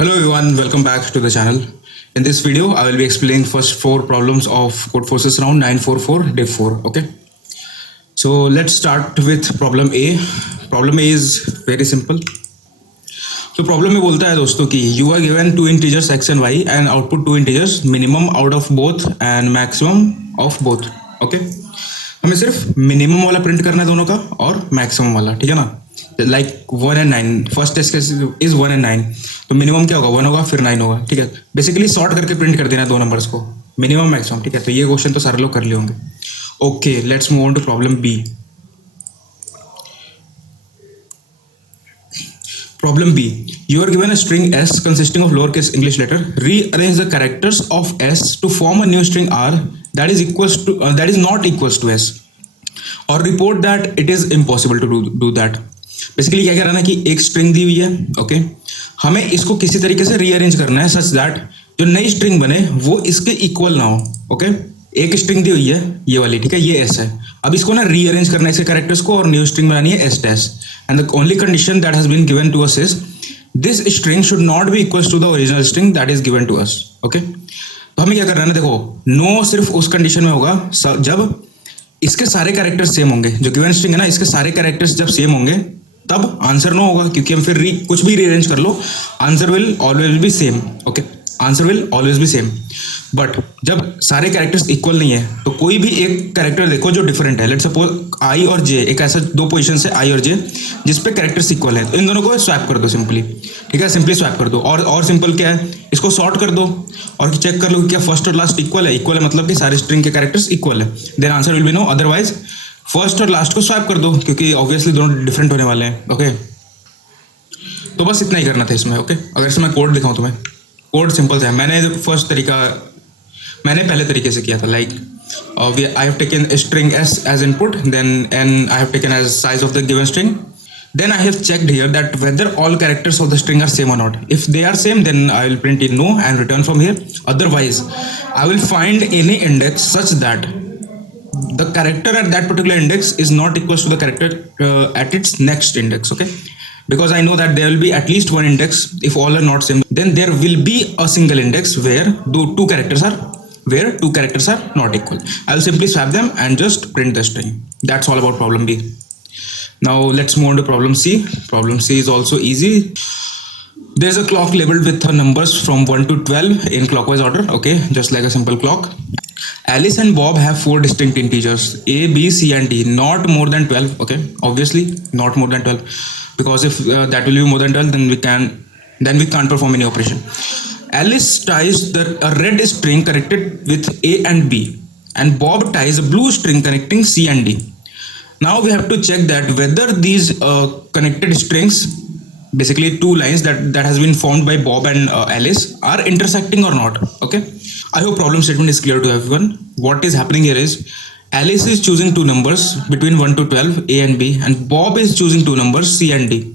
Hello everyone, welcome back to the channel. In this video, I will be explaining first four problems of Codeforces round 944 div 4. Okay. So let's start with problem A. Problem A is very simple. So problem में बोलता है दोस्तों कि you are given two integers x and y and output two integers minimum out of both and maximum of both. Okay. हमें सिर्फ minimum वाला print करना है दोनों का और मैक्सिमम वाला, ठीक है ना. Like 1 and 9, first test case is 1 and 9, तो मिनिमम क्या होगा 1 होगा फिर 9 होगा, ठीक है. बेसिकली सॉर्ट करके प्रिंट कर देना है दो नंबर्स को, मिनिमम मैक्सिमम, ठीक है. तो ये क्वेश्चन तो सारे लोग कर लिए होंगे. Okay, let's move on to problem B. Problem B. You are given a string S consisting of lowercase English letter. Rearrange the characters of S to form a new string R that is not equals to S. Or report that it is impossible to do that. Basically क्या कह रहा है ना कि एक string दी हुई है, okay? हमें इसको किसी तरीके से rearrange करना है such that जो नई string बने वो इसके equal ना हो, okay? एक string दी हुई है ये वाली, ठीक है, ये S है. अब इसको ना rearrange करना है इसके characters को और new string बनानी है S dash. And the only condition that has been given to us is this string should not be equals to the original string that is given to us. Okay? तो हमें क्या करना है ना, देखो no सिर्फ उस कंडीशन में होगा जब इसके सारे कैरेक्टर्स सेम होंगे. जो गिवन स्ट्रिंग है ना, इसके सारे कैरेक्टर्स जब सेम होंगे तब आंसर नो होगा, क्योंकि हम फिर कुछ भी रीअरेंज कर लो answer will always be same. Okay, answer will always be same. But जब सारे कैरेक्टर्स इक्वल नहीं है तो कोई भी एक कैरेक्टर देखो जो डिफरेंट है. लेट्स सपोज आई और जे, एक ऐसा दो पोजीशन है आई और जे जिस पे कैरेक्टर्स इक्वल है, तो इन दोनों को स्वैप कर दो सिंपली, ठीक है, सिंपली स्वैप कर दो. और सिंपल क्या है, इसको सॉर्ट कर दो और चेक कर लो कि क्या फर्स्ट और लास्ट इक्वल है. इक्वल है मतलब कि सारे स्ट्रिंग के कैरेक्टर्स इक्वल है, then answer will be no. Otherwise first और लास्ट को स्वैप कर दो क्योंकि ऑब्वियसली दोनों डिफरेंट होने वाले हैं. ओके, तो बस इतना ही करना था इसमें. ओके, अगर इसमें मैं कोड दिखाऊं तुम्हें, कोड सिंपल है. मैंने पहले तरीके से किया था. Like I have taken a string S as input, then n I have taken as size of the given string. Then I have checked here that whether all characters of the string are same or not. If they are same, then I will print in no and return from here. Otherwise, I will find any index such that the character at that particular index is not equals to the character at its next index. Okay, because I know that there will be at least one index. If all are not same, then there will be a single index where two characters are not equal. I will simply swap them and just print the string. That's all about problem B. Now let's move on to problem C. Problem C is also easy. There's a clock labeled with numbers from 1 to 12 in clockwise order. Okay, just like a simple clock. Alice and Bob have four distinct integers A, B, C and D, not more than 12. Okay, obviously not more than 12, because if that will be more than 12, then we can't perform any operation. Alice ties a red string connected with A and B, and Bob ties a blue string connecting C and D. Now we have to check that whether these connected strings, basically two lines that has been formed by Bob and Alice, are intersecting or not. Okay, I hope problem statement is clear to everyone. What is happening here is Alice is choosing two numbers between 1 to 12, A and B, and Bob is choosing two numbers, C and D.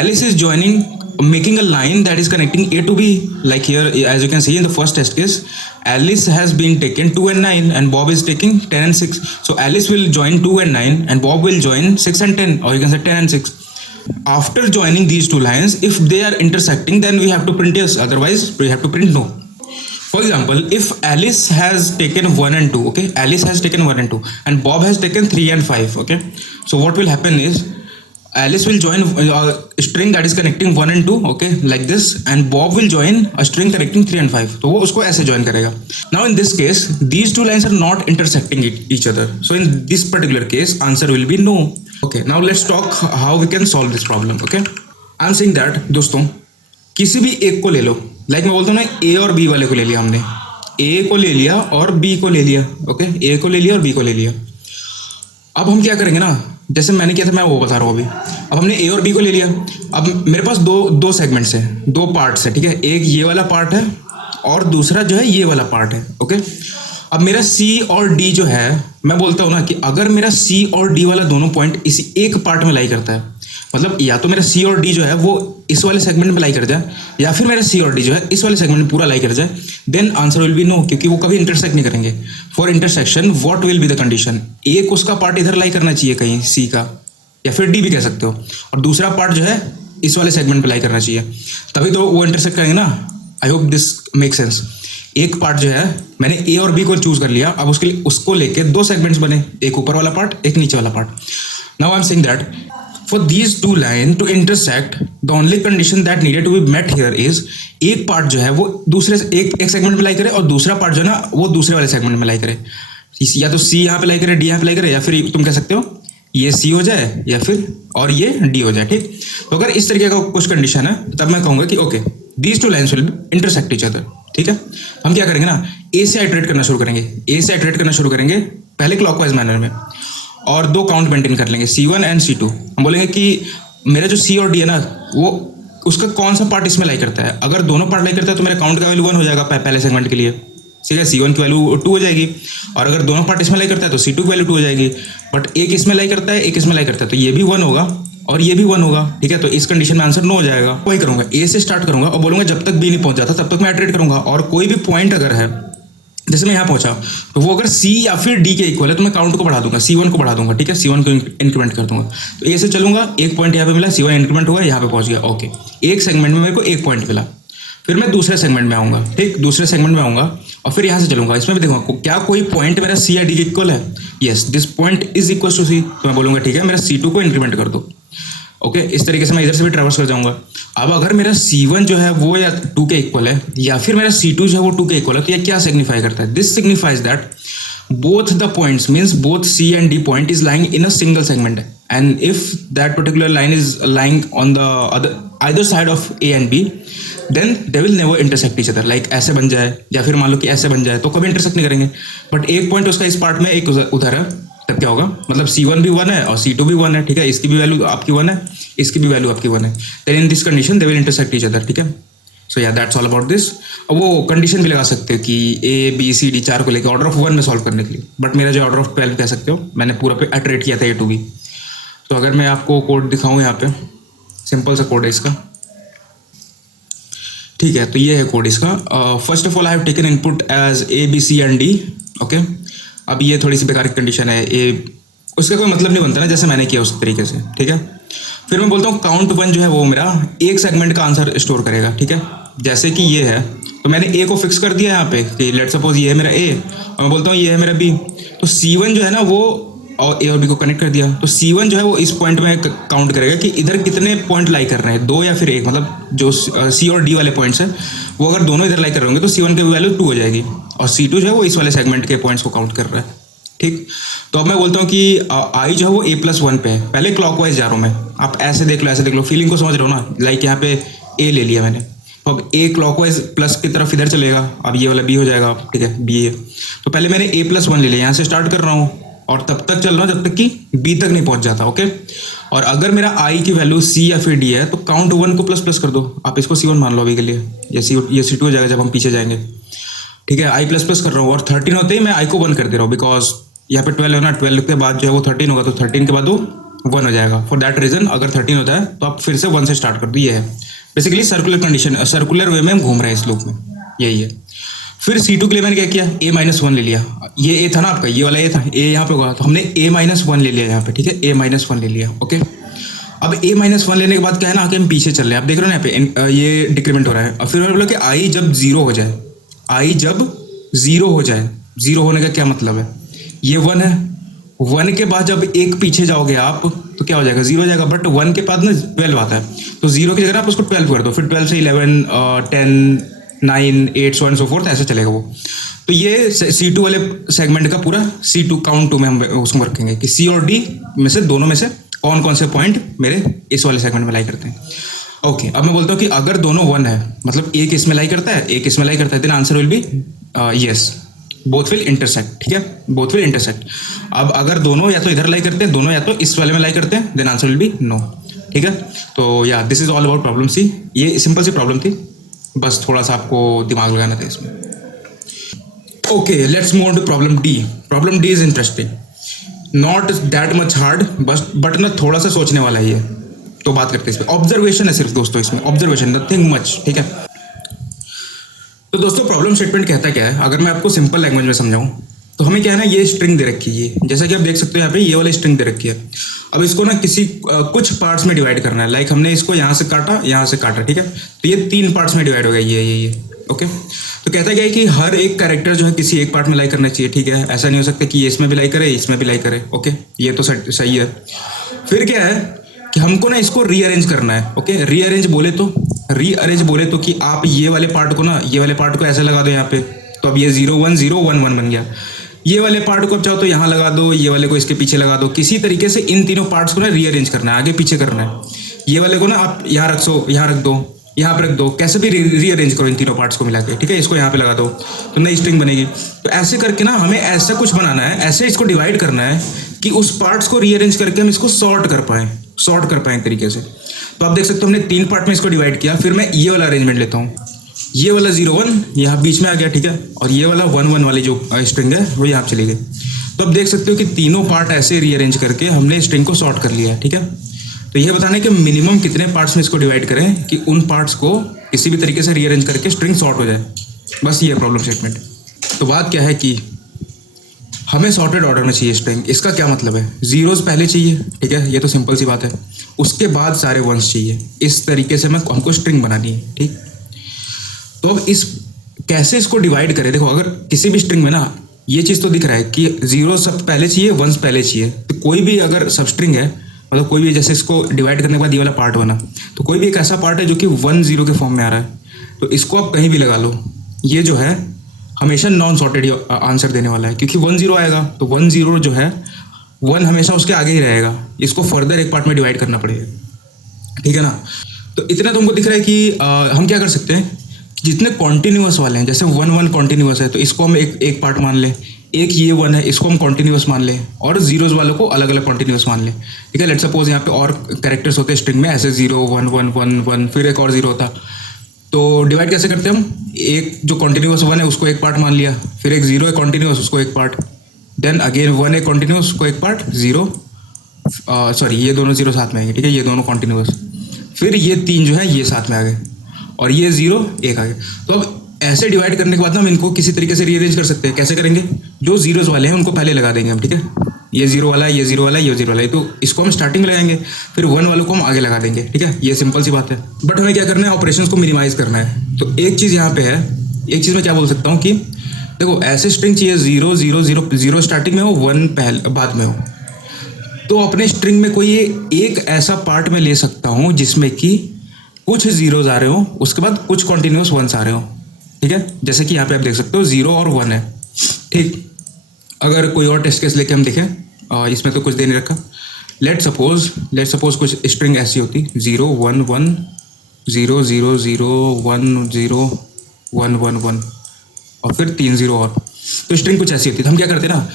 Alice is making a line that is connecting A to B. Like here, as you can see in the first test case, Alice has been taken 2 and 9 and Bob is taking 10 and 6. So Alice will join 2 and 9 and Bob will join 6 and 10, or you can say 10 and 6. After joining these two lines, if they are intersecting, then we have to print yes, otherwise we have to print no. For example, if Alice has taken 1 and 2, okay, Alice has taken 1 and 2 and Bob has taken 3 and 5, okay. So what will happen is Alice will join a string that is connecting 1 and 2, okay, like this, and Bob will join a string connecting 3 and 5. तो वो उसको ऐसे join करेगा. Now in this case, these two lines are not intersecting each other. So in this particular case, answer will be no. Okay, now let's talk how we can solve this problem. Okay, I'm saying that दोस्तों किसी भी एक को ले लो. Like मैं बोलता हूँ ना, A और B वाले को ले लिया हमने, A को ले लिया और B को ले लिया. Okay, A को ले लिया और B को ले लिया. अब हम क्या करेंगे ना, जैसे मैंने किया था मैं वो बता रहा हूँ अभी. अब हमने ए और बी को ले लिया. अब मेरे पास दो सेगमेंट्स हैं, दो पार्ट्स है, ठीक है. एक ये वाला पार्ट है और दूसरा जो है ये वाला पार्ट है. ओके, अब मेरा सी और डी जो है, मैं बोलता हूँ ना कि अगर मेरा सी और डी वाला दोनों पॉइंट इसी एक पार्ट में लाई करता है, मतलब या तो मेरा सी और डी जो है वो इस वाले सेगमेंट में लाई कर जाए, या फिर मेरा सी और डी जो है इस वाले सेगमेंट में पूरा लाई कर जाए, then answer will be no, क्योंकि वो कभी इंटरसेक्ट नहीं करेंगे. For intersection what will be the condition, एक उसका पार्ट इधर लाई करना चाहिए कहीं सी का, या फिर डी भी कह सकते हो, और दूसरा पार्ट जो है इस वाले सेगमेंट पे लाई करना चाहिए, तभी तो वो इंटरसेक्ट करेंगे ना। I hope this make sense. एक पार्ट जो है मैंने ए और बी को चूज कर लिया, अब उसके लिए उसको लेके दो सेगमेंट्स बने, एक ऊपर वाला पार्ट एक नीचे वाला part. Now I am saying that for these two line to intersect the only condition that needed to be met here is एक पार्ट जो है वो दूसरे एक सेगमेंट में लाई करे और दूसरा पार्ट जो है ना वो दूसरे वाले सेगमेंट में लाई करे। या तो सी यहाँ पे लाई करे, डी यहाँ पे लाई करे, या फिर तुम कह सकते हो ये सी हो जाए या फिर और ये डी हो जाए। ठीक, तो अगर इस तरीके का कुछ कंडीशन है तब मैं कहूंगा कि okay these two lines will intersect each other. ठीक है, हम क्या करेंगे ना, ए से आइटरेट करना शुरू करेंगे, ए से आइटरेट करना शुरू करेंगे पहले क्लॉकवाइज मैनर में, और दो काउंट मेंटेन कर लेंगे C1 एंड C2। हम बोलेंगे कि मेरा जो सी और डी है ना वो उसका कौन सा पार्ट इसमें लाई करता है। अगर दोनों पार्ट लाई करता है तो मेरे काउंट का वैल्यू 1 हो जाएगा पहले सेगमेंट के लिए, ठीक है, C1 की वैल्यू 2 हो जाएगी। और अगर दोनों पार्ट इसमें लाई करता है तो C2 की वैल्यू 2 हो जाएगी। बट एक इसमें लाई करता है एक इसमें लाई करता है तो ये भी 1 होगा और ये भी 1 होगा। ठीक है, तो इस कंडीशन में आंसर 9 हो जाएगा। वही करूंगा, ए से स्टार्ट करूंगा और बोलूंगा जब तक बी नहीं पहुंच जाता तब तक मैं आइटरेट करूंगा। और कोई भी पॉइंट अगर है, जैसे मैं यहाँ पहुंचा तो वो अगर सी या फिर डी के इक्वल है तो मैं काउंट को बढ़ा दूंगा, C1 को बढ़ा दूंगा। ठीक है, C1 को इंक्रीमेंट कर दूंगा। तो ए से चलूंगा, एक पॉइंट यहाँ पे मिला, C1 इंक्रीमेंट हुआ, यहाँ पे पहुंच गया। ओके, एक सेगमेंट में मेरे को एक पॉइंट मिला, फिर मैं दूसरे सेगमेंट में आऊंगा। ठीक, दूसरे सेगमेंट में आऊंगा और फिर यहाँ से चलूंगा, इसमें भी देखूंगा क्या कोई पॉइंट मेरा सी या डी के इक्वल है। Yes, this point is equal to C, तो मैं बोलूंगा ठीक है मेरा C2 को इंक्रीमेंट कर दो। ओके, इस तरीके से मैं इधर से भी ट्रैवर्स कर जाऊंगा। अब अगर मेरा C1 जो है वो या 2 के इक्वल है या फिर मेरा C2 जो है वो 2 के इक्वल है, तो ये क्या सिग्निफाई करता है? This signifies that both the points means both C and D point is lying in a single segment, and if that particular line is lying on the either side of A and B, then they will never intersect each other. Like ऐसे बन जाए या फिर मान लो कि ऐसे बन जाए तो कभी इंटरसेक्ट नहीं करेंगे। बट एक पॉइंट उसका इस पार्ट में एक उधर है, तब क्या होगा, मतलब C1 भी 1 है और C2 भी 1 है। ठीक है, इसकी भी वैल्यू आपकी 1 है, इसकी भी वैल्यू आपकी 1 है। Then in this condition they will intersect each other. ठीक है, सो या दैट्स ऑल अबाउट दिस। अब वो कंडीशन भी लगा सकते हो कि A B C D 4 को लेकर ऑर्डर ऑफ 1 में सॉल्व करने के लिए, बट मेरा जो ऑर्डर ऑफ 12 कह सकते हो, मैंने पूरा पे इटरेट किया था A to B। तो अगर मैं आपको कोड दिखाऊं यहाँ पे, सिंपल सा कोड है इसका। ठीक है, तो ये है कोड इसका। First of all I have taken input as A B C and D। Okay, अब ये थोड़ी सी बेकार कंडीशन है, उसका कोई मतलब नहीं बनता ना जैसे मैंने किया उस तरीके से। ठीक है, फिर मैं बोलता हूँ काउंट 1 जो है वो मेरा एक सेगमेंट का आंसर स्टोर करेगा। ठीक है, जैसे कि ये है तो मैंने A को फिक्स कर दिया यहाँ पे कि लेट सपोज ये है मेरा A और मैं बोलता हूँ ये है मेरा B। तो C1 जो है ना वो और A और B को कनेक्ट कर दिया, तो C1 जो है वो इस पॉइंट में काउंट करेगा कि इधर कितने पॉइंट लाई कर रहे हैं, 2 या फिर 1, मतलब जो C और D वाले पॉइंट्स हैं वो अगर दोनों इधर लाई कर रहे होंगे तो C1 की वैल्यू 2 हो जाएगी और C2 जो है वो इस वाले सेगमेंट के पॉइंट्स को काउंट कर रहा है। ठीक, तो अब मैं बोलता हूँ कि I जो है वो A+1 पे है। पहले क्लॉकवाइज जा रहा हूँ मैं, आप ऐसे देख लो, ऐसे देख लो, फीलिंग को समझ रहे हो ना। लाइक यहाँ पे A ले लिया मैंने, तो अब A क्लॉकवाइज प्लस की तरफ इधर चलेगा, अब ये वाला B हो जाएगा। ठीक है, B है, तो पहले मैंने A+1 ले लिया, यहाँ से स्टार्ट कर रहा हूँ और तब तक चल रहा हूँ जब तक कि B तक नहीं पहुँच जाता। ओके, और अगर मेरा I की वैल्यू C या फिर D है तो काउंट 1 को प्लस प्लस कर दो, आप इसको C1 मान लो अभी के लिए, ये C2 हो जाएगा जब हम पीछे जाएंगे। ठीक है, I प्लस प्लस कर रहा हूँ और 13 होते ही मैं I को 1 कर दे रहा हूँ, बिकॉज यहाँ पे 12 है ना, 12 के बाद जो है वो 13 होगा, तो 13 के बाद वो 1 हो जाएगा। फॉर दैट रीजन अगर 13 होता है तो आप फिर से 1 से स्टार्ट कर दो। ये है बेसिकली सर्कुलर कंडीशन, सर्कुलर वे में हम घूम रहे हैं इस लूप में, यही है। फिर C2 के लिए मैंने क्या किया, A-1 ले लिया। ये A था ना आपका, ये वाला A था, A यहाँ पे होगा, तो हमने A-1 ले लिया यहाँ पे। ठीक है, A-1 ले लिया। ओके, अब A-1 लेने के बाद क्या है ना कि हम पीछे चल रहे हैं, आप देख रहे हो ना यहाँ पे ये डिक्रीमेंट हो रहा है। और फिर मैंने बोला कि I जब 0 हो जाए, I जब 0 हो जाए, 0 होने का क्या मतलब है, ये 1 है, 1 के बाद जब एक पीछे जाओगे आप तो क्या हो जाएगा, 0 हो जाएगा। बट 1 के बाद ना 12 आता है, तो 0 की जगह आप उसको 12 कर दो, फिर 12 से 11 10 9 8 so on so forth ऐसे चलेगा वो। तो ये C2 वाले सेगमेंट का पूरा C2 काउंट 2 में हम उसको रखेंगे कि C और D में से दोनों में से कौन कौन से पॉइंट मेरे इस वाले सेगमेंट में लाई करते हैं। ओके, अब मैं बोलता हूँ कि अगर दोनों 1 है, मतलब एक इसमें लाई करता है एक इसमें लाई करता है, then answer will be yes, both will intersect. ठीक है, बोथ विल इंटरसेक्ट। अब अगर दोनों या तो इधर लाई करते हैं, दोनों या तो इस वाले में लाई करते हैं, then answer will be no. ठीक है, तो yeah this is all about problem C. ये सिंपल सी प्रॉब्लम थी, बस थोड़ा सा आपको दिमाग लगाना था इसमें। Okay, let's move on to problem D. Problem D is interesting, not that much hard, but ना थोड़ा सा सोचने वाला ही है। तो बात करते हैं इसमें, ऑब्जर्वेशन है सिर्फ दोस्तों इसमें, ऑब्जर्वेशन, नथिंग मच। ठीक है, तो दोस्तों प्रॉब्लम स्टेटमेंट कहता क्या है, अगर मैं आपको सिंपल लैंग्वेज में समझाऊं तो हमें क्या है ना, ये स्ट्रिंग दे रखी है, जैसा कि आप देख सकते हो यहाँ पे ये वाली स्ट्रिंग दे रखी है। अब इसको ना किसी कुछ पार्ट्स में डिवाइड करना है। लाइक हमने इसको यहाँ से काटा, यहाँ से काटा, ठीक है। तो ये 3 पार्ट्स में डिवाइड हो गया, ये ओके। तो कहता क्या है कि हर एक कैरेक्टर जो है किसी एक पार्ट में लाई करना चाहिए, ठीक है। ऐसा नहीं हो सकता कि ये इसमें भी लाई करे, इसमें भी लाई करे, ओके। ये तो सही है। फिर क्या है कि हमको ना इसको रीअरेंज करना है, ओके। रीअरेंज बोले तो कि आप ये वाले पार्ट को ऐसे लगा दो यहाँ पे, तो अब ये 0 1 0 1 1 बन गया। ये वाले पार्ट को अब चाहो तो यहाँ लगा दो, ये वाले को इसके पीछे लगा दो। किसी तरीके से इन तीनों पार्ट्स को ना रीअरेंज करना है, आगे पीछे करना है। ये वाले को ना आप यहाँ रख दो, यहाँ पर रख दो, कैसे भी रीअरेंज करो इन तीनों पार्ट्स को मिला के, ठीक है। इसको यहाँ पे लगा दो तो नई स्ट्रिंग बनेगी। तो ऐसे करके ना हमें ऐसा कुछ बनाना है, ऐसे इसको डिवाइड करना है कि उस पार्ट्स को रीअरेंज करके हम इसको सॉर्ट कर पाएँ एक तरीके से। तो आप देख सकते हो हमने 3 पार्ट में इसको डिवाइड किया। फिर मैं ये वाला अरेंजमेंट लेता हूँ, ये वाला 0 1 यहाँ बीच में आ गया, ठीक है। और ये वाला 1 1 वाली जो स्ट्रिंग है वो यहाँ चली गई। तो अब देख सकते हो कि तीनों पार्ट ऐसे रीअरेंज करके हमने स्ट्रिंग को सॉर्ट कर लिया है, ठीक है। तो ये बताने कि मिनिमम कितने पार्ट्स में इसको डिवाइड करें कि उन पार्ट्स को किसी भी तरीके से रीअरेंज करके स्ट्रिंग सॉर्ट हो जाए, बस ये प्रॉब्लम स्टेटमेंट। तो बात क्या है कि हमें सॉर्टेड ऑर्डर में चाहिए स्ट्रिंग। इसका क्या मतलब है, जीरोस पहले चाहिए, ठीक है, ये तो सिंपल सी बात है। उसके बाद सारे वंस चाहिए। इस तरीके से हमको स्ट्रिंग बनानी है, ठीक। तो अब कैसे इसको डिवाइड करें। देखो, अगर किसी भी स्ट्रिंग में ना ये चीज़ तो दिख रहा है कि जीरो सब पहले चाहिए, वंस पहले चाहिए। तो कोई भी अगर सब स्ट्रिंग है, मतलब कोई भी, जैसे इसको डिवाइड करने के बाद ये वाला पार्ट बना, तो कोई भी एक ऐसा पार्ट है जो कि 1 0 के फॉर्म में आ रहा है, तो इसको आप कहीं भी लगा लो, ये जो है हमेशा नॉन सॉर्टेड आंसर देने वाला है, क्योंकि 1 0 आएगा तो 1 0 जो है 1 हमेशा उसके आगे ही रहेगा। इसको फर्दर एक पार्ट में डिवाइड करना पड़ेगा, ठीक है ना। तो इतना तो हमको दिख रहा है कि हम क्या कर सकते हैं, जितने कॉन्टिन्यूअस वाले हैं, जैसे 1 1 कॉन्टिन्यूअस है तो इसको हम एक पार्ट मान लें, एक ये 1 है इसको हम कॉन्टिन्यूअस मान लें, और जीरोज वालों को अलग अलग कॉन्टिन्यूअस मान लें, ठीक है। लेट सपोज यहाँ पे और कैरेक्टर्स होते हैं स्ट्रिंग में, ऐसे 0 1 1 1 1 फिर एक और 0 होता। तो डिवाइड कैसे करते हैं हम, एक जो कॉन्टिन्यूअस 1 है उसको एक पार्ट मान लिया, फिर एक 0 है कॉन्टिन्यूअस उसको एक पार्ट, देन अगेन 1 है कॉन्टिन्यूअस उसको एक पार्ट, 0 सॉरी ये दोनों 0 साथ में आएंगे, ठीक है, ये दोनों कॉन्टिन्यूअस, फिर ये 3 जो है ये साथ में आ गए, और ये 0 एक आ गए। तो अब ऐसे डिवाइड करने के बाद ना हम इनको किसी तरीके से रीअरेंज कर सकते हैं। कैसे करेंगे, जो जीरोज वाले हैं उनको पहले लगा देंगे हम, ठीक है। ये 0 वाला है, ये 0 वाला है, ये 0 वाला है, तो इसको हम स्टार्टिंग में लगाएंगे, फिर 1 वालों को हम आगे लगा देंगे, ठीक है। ये सिंपल सी बात है। बट हमें क्या करना है, ऑपरेशंस को मिनिमाइज करना है। तो एक चीज़ यहाँ पे है, एक चीज़ मैं क्या बोल सकता हूँ कि देखो, ऐसे स्ट्रिंग चाहिए 0 0 0 0 स्टार्टिंग में हो, 1 पहले बाद में हो। तो अपने स्ट्रिंग में कोई एक ऐसा पार्ट में ले सकता हूँ जिसमें कि कुछ जीरोज आ रहे हो, उसके बाद कुछ कॉन्टिन्यूस वंस आ रहे हो, ठीक है। जैसे कि यहाँ पे आप देख सकते हो 0 और 1 है, ठीक। अगर कोई और टेस्ट केस लेके हम देखें, इसमें तो कुछ दे नहीं रखा। लेट सपोज कुछ स्ट्रिंग ऐसी होती 0 1 1 0 0 0 1 0 1 1 1 और फिर 3 0 और, तो स्ट्रिंग कुछ ऐसी होती है। तो हम क्या करते हैं ना,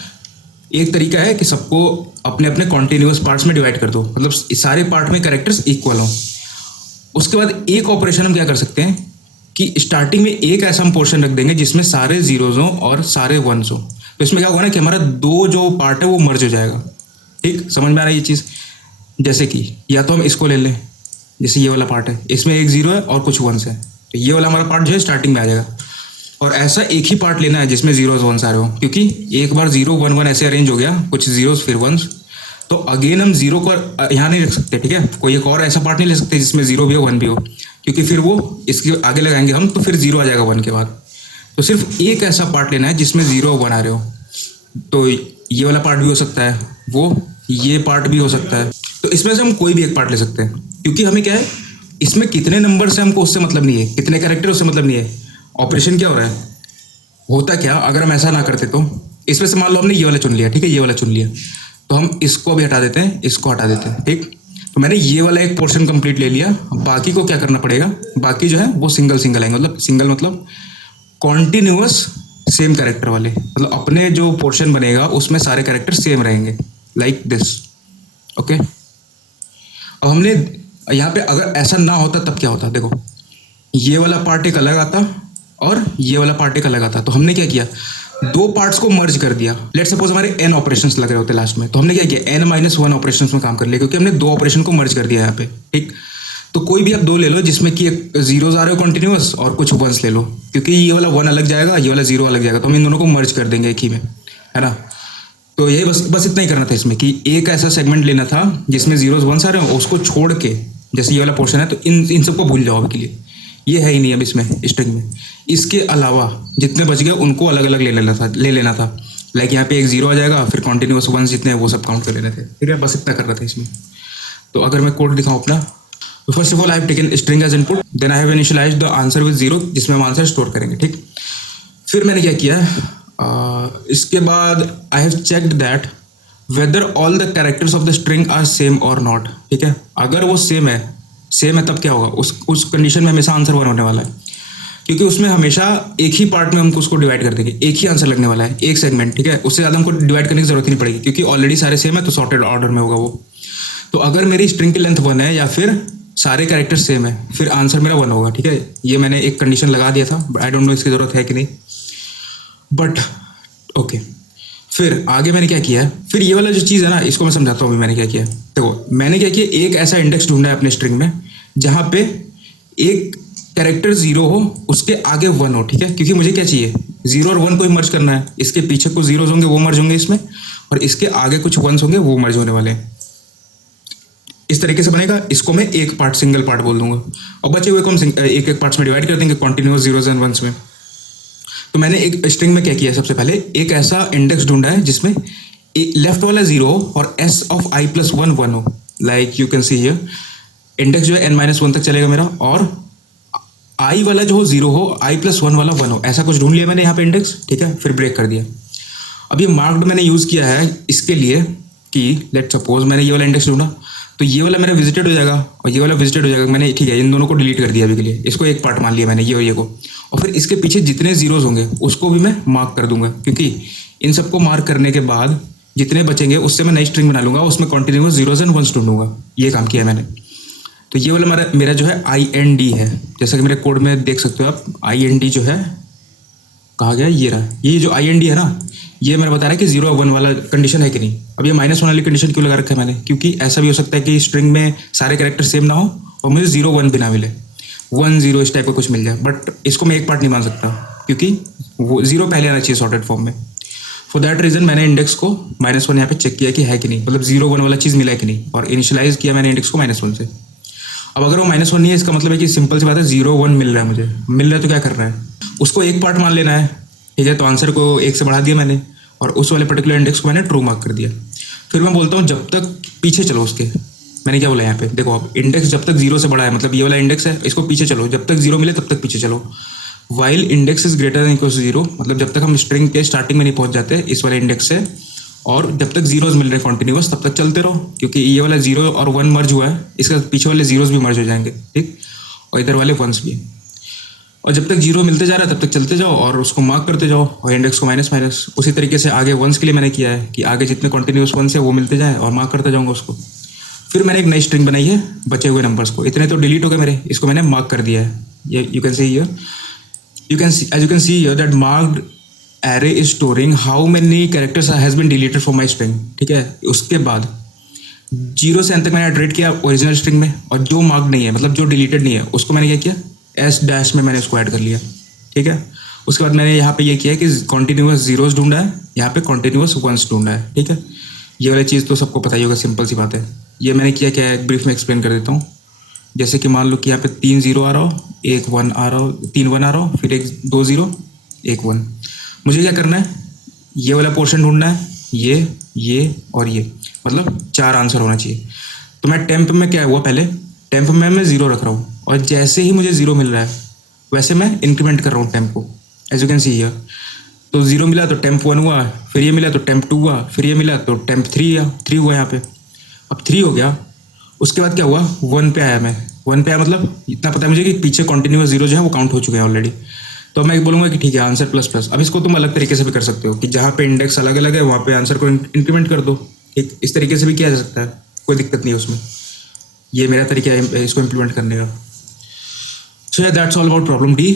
एक तरीका है कि सबको अपने अपने कॉन्टिन्यूस पार्ट्स में डिवाइड कर दो, मतलब सारे पार्ट में कैरेक्टर्स इक्वल हों। उसके बाद एक ऑपरेशन हम क्या कर सकते हैं कि स्टार्टिंग में एक ऐसा हम पोर्शन रख देंगे जिसमें सारे जीरोज हों और सारे वंस हों। तो इसमें क्या होगा ना कि हमारा 2 जो पार्ट है वो मर्ज हो जाएगा, ठीक। समझ में आ रहा है ये चीज़। जैसे कि या तो हम इसको ले लें, जैसे ये वाला पार्ट है, इसमें एक 0 है और कुछ वंस है, तो ये वाला हमारा पार्ट जो है स्टार्टिंग में आ जाएगा। और ऐसा एक ही पार्ट लेना है जिसमें जीरोज वंस आ रहे हो, क्योंकि एक बार 0 1 1 ऐसे अरेंज हो गया, कुछ जीरोज फिर वंस, तो अगेन हम 0 को यहाँ नहीं रख सकते, ठीक है। कोई एक और ऐसा पार्ट नहीं ले सकते जिसमें 0 भी हो 1 भी हो, क्योंकि फिर वो इसके आगे लगाएंगे हम तो फिर 0 आ जाएगा 1 के बाद। तो सिर्फ एक ऐसा पार्ट लेना है जिसमें 0 1 आ रहे हो। तो ये वाला पार्ट भी हो सकता है, वो ये पार्ट भी हो सकता है। तो इसमें से हम कोई भी एक पार्ट ले सकते हैं, क्योंकि हमें क्या है, इसमें कितने नंबर से हमको उससे मतलब नहीं है, कितने कैरेक्टर उससे मतलब नहीं है। ऑपरेशन क्या हो रहा है, होता क्या, अगर हम ऐसा ना करते तो इसमें से मान लो हमने ये वाला चुन लिया, ठीक है, ये वाला चुन लिया, तो हम इसको भी हटा देते हैं, इसको हटा देते हैं, ठीक। तो मैंने ये वाला एक पोर्शन कंप्लीट ले लिया। बाकी को क्या करना पड़ेगा, बाकी जो है वो सिंगल आएंगे, मतलब सिंगल मतलब कॉन्टिन्यूअस सेम कैरेक्टर वाले, मतलब अपने जो पोर्शन बनेगा उसमें सारे कैरेक्टर सेम रहेंगे, लाइक दिस, ओके। अब हमने यहाँ पे अगर ऐसा ना होता तब क्या होता, देखो ये वाला पार्ट एक अलग आता और ये वाला पार्ट एक अलग आता। तो हमने क्या किया, 2 पार्ट्स को मर्ज कर दिया। लेट सपोज हमारे n ऑपरेशंस लग रहे होते लास्ट में, तो हमने क्या किया, n-1 ऑपरेशंस में काम कर लिया, क्योंकि हमने 2 ऑपरेशन को मर्ज कर दिया यहाँ पे, ठीक। तो कोई भी आप 2 ले लो जिसमें कि एक जीरोज आ रहे हो कॉन्टिन्यूअस और कुछ वंस ले लो, क्योंकि ये वाला 1 अलग जाएगा, ये वाला 0 अलग जाएगा, तो हम इन दोनों को मर्ज कर देंगे एक ही में, है ना। तो यही बस इतना ही करना था इसमें कि एक ऐसा सेगमेंट लेना था जिसमें जीरोज वंस आ रहे हैं, उसको छोड़ के जैसे ये वाला पोर्शन है तो इन सबको भूल जाओ अभी के लिए, ये है ही नहीं अब इसमें स्ट्रिंग में। इसके अलावा जितने बच गए उनको अलग अलग ले लेना था। लाइक यहाँ पे एक जीरो आ जाएगा, फिर कॉन्टिन्यूस वंस जितने हैं वो सब काउंट कर लेने थे। ठीक है, बस इतना करना था इसमें। तो अगर मैं कोड दिखाऊँ अपना, तो first of all I have taken string as input, then I have initialized the answer with zero, जिसमें हम आंसर स्टोर करेंगे। ठीक, फिर मैंने क्या किया, इसके बाद I have checked that whether all the characters of the string are same or not. ठीक है, अगर वो सेम है तब क्या होगा, उस कंडीशन में हमेशा आंसर 1 होने वाला है, क्योंकि उसमें हमेशा एक ही पार्ट में हमको उसको डिवाइड कर देंगे, एक ही आंसर लगने वाला है, एक सेगमेंट। ठीक है, उससे ज़्यादा हमको डिवाइड करने की जरूरत ही नहीं पड़ेगी, क्योंकि ऑलरेडी सारे सेम है तो सॉर्टेड ऑर्डर में होगा वो। तो अगर मेरी स्ट्रिंग की लेंथ 1 है या फिर सारे कैरेक्टर सेम है, फिर आंसर मेरा 1 होगा। ठीक है, ये मैंने एक कंडीशन लगा दिया था, आई डोंट नो इसकी ज़रूरत है कि नहीं, बट ओके। फिर आगे मैंने क्या किया है, फिर ये वाला जो चीज़ है ना, इसको मैं समझाता हूँ अभी मैंने क्या किया। देखो, मैंने क्या किया, एक ऐसा इंडेक्स ढूंढा है अपने स्ट्रिंग में जहाँ पे एक कैरेक्टर 0 हो, उसके आगे 1 हो। ठीक है, क्योंकि मुझे क्या चाहिए, 0 और 1 को ही मर्ज करना है। इसके पीछे कुछ जीरोज होंगे वो मर्ज होंगे इसमें, और इसके आगे कुछ वंस होंगे वो मर्ज होने वाले हैं। इस तरीके से बनेगा। इसको मैं एक पार्ट, सिंगल पार्ट बोल दूंगा, और बचे हुए को हम एक एक पार्ट्स में डिवाइड कर देंगे कॉन्टिन्यूस जीरोज एंड वंस में। तो मैंने एक स्ट्रिंग में क्या किया, सबसे पहले एक ऐसा इंडेक्स ढूंढा है जिसमें लेफ्ट वाला 0 और s ऑफ i प्लस 1 1 हो। Like you can see here, index जो है n-1 तक चलेगा मेरा, और i वाला जो हो 0 हो, i प्लस 1 वाला 1 हो, ऐसा कुछ ढूंढ लिया मैंने यहाँ पे इंडेक्स। ठीक है, फिर ब्रेक कर दिया। अब ये मार्क्ड मैंने यूज़ किया है इसके लिए कि लेट सपोज मैंने ये वाला इंडेक्स ढूंढा, तो ये वाला मेरा विजिटेड हो जाएगा और ये वाला विजिटेड हो जाएगा। मैंने ठीक है इन दोनों को डिलीट कर दिया अभी के लिए, इसको एक पार्ट मान लिया मैंने, ये और ये को। और फिर इसके पीछे जितने जीरोज होंगे उसको भी मैं मार्क कर दूंगा, क्योंकि इन सबको मार्क करने के बाद जितने बचेंगे उससे मैं नई स्ट्रिंग बना लूँगा, उसमें कॉन्टिन्यूस जीरोज एंड वंस ढूंढूंगा। ये काम किया है मैंने। तो ये वाला मेरा जो है IND है, जैसा कि मेरे कोड में देख सकते हो आप। IND जो है कहा गया, ये रहा। ये जो IND है ना, ये मैंने बता रहा है कि 0 और 1 वाला कंडीशन है कि नहीं। अब ये -1 वाली कंडीशन क्यों लगा रखा है मैंने, क्योंकि ऐसा भी हो सकता है कि स्ट्रिंग में सारे कैरेक्टर सेम ना हो और मुझे 0 1 भी ना मिले, 1 0 इस टाइप का कुछ मिल जाए। बट इसको मैं एक पार्ट नहीं मान सकता, क्योंकि वो 0 पहले आना चाहिए सॉर्टेड फॉर्म में। फॉर दैट रीजन मैंने इंडेक्स को -1 यहाँ पे चेक किया कि है कि नहीं, मतलब 0 1 वाला चीज़ मिला है कि नहीं, और इनिशियलाइज किया मैंने इंडेक्स को -1 से। अब अगर वो -1 नहीं है, इसका मतलब है कि सिंपल सी बात है 0 1 मिल रहा है, मुझे मिल रहा है, तो क्या करना है, उसको एक पार्ट मान लेना है। ठीक है, तो आंसर को 1 से बढ़ा दिया मैंने, और उस वाले पर्टिकुलर इंडेक्स को मैंने ट्रू मार्क कर दिया। फिर मैं बोलता हूँ जब तक पीछे चलो उसके, मैंने क्या बोला यहाँ पे, देखो अब इंडेक्स जब तक 0 से बड़ा है, मतलब ये वाला इंडेक्स है, इसको पीछे चलो, जब तक 0 मिले तब तक पीछे चलो। While index is greater than equal to 0, मतलब जब तक हम स्ट्रिंग के स्टार्टिंग में नहीं पहुँच जाते इस वाले इंडेक्स से, और जब तक जीरोज मिल रहे कॉन्टिन्यूस तब तक चलते रहो, क्योंकि ये वाला 0 और 1 मर्ज हुआ है, इसका पीछे वाले जीरोज भी मर्ज हो जाएंगे। ठीक, और इधर वाले वंस भी। और जब तक 0 मिलते जा रहा है तब तक चलते जाओ और उसको मार्क करते जाओ, और इंडेक्स को माइनस। उसी तरीके से आगे वंस के लिए मैंने किया है कि आगे जितने कॉन्टिन्यूस वंस है वो मिलते जाएँ और मार्क करते जाऊँगा उसको। फिर मैंने एक नई स्ट्रिंग बनाई है बचे हुए नंबर्स को, इतने तो डिलीट हो गए मेरे, इसको मैंने मार्क कर दिया है। ये you can see here, as you can see here that marked array is storing how many characters has been deleted from my string। ठीक है, उसके बाद 0 से n तक मैंने इटरेट किया ओरिजिनल स्ट्रिंग में, और जो मार्क्ड नहीं है, मतलब जो डिलीटेड नहीं है, उसको मैंने क्या किया, S- में मैंने उसको ऐड कर लिया। ठीक है, उसके बाद मैंने यहाँ पे ये किया कि कॉन्टिन्यूस जीरोज ढूंढा है, यहाँ पे कॉन्टिन्यूस वंस ढूंढा है। ठीक है, ये वाली चीज़ तो सबको पता ही होगा, सिंपल सी बात है। ये मैंने किया क्या है, ब्रीफ में एक्सप्लेन कर देता हूँ। जैसे कि मान लो कि यहाँ पे 3 0 आ रहा हो, 1 1 आ रहा हो, 3 1 आ रहा हो, फिर 2 0 1 1। मुझे क्या करना है, ये वाला पोर्शन ढूंढना है, ये और ये, मतलब 4 आंसर होना चाहिए। तो मैं टेम्प में क्या हुआ, पहले टेम्प में मैं 0 रख रहा हूँ, और जैसे ही मुझे 0 मिल रहा है वैसे मैं इंक्रीमेंट कर रहा हूँ टेम्प को, as you can see here. तो 0 मिला तो टेम्प 1 हुआ, फिर ये मिला तो टेम्प 2 हुआ, फिर ये मिला तो टेम्प 3 हुआ यहाँ पे। अब 3 हो गया, उसके बाद क्या हुआ, 1 पे आया मैं, 1 पे आया, मतलब इतना पता है मुझे कि पीछे कॉन्टिन्यूस जीरो जो है वो काउंट हो चुके हैं ऑलरेडी। तो मैं बोलूँगा कि ठीक है आंसर प्लस प्लस। अब इसको तुम अलग तरीके से भी कर सकते हो कि जहाँ पे इंडेक्स अलग अलग है वहाँ पे आंसर को इंक्रीमेंट कर दो। ठीक, इस तरीके से भी किया जा सकता है, कोई दिक्कत नहीं है उसमें। ये मेरा तरीका है इसको इम्प्लीमेंट करने का। So that's all about problem D.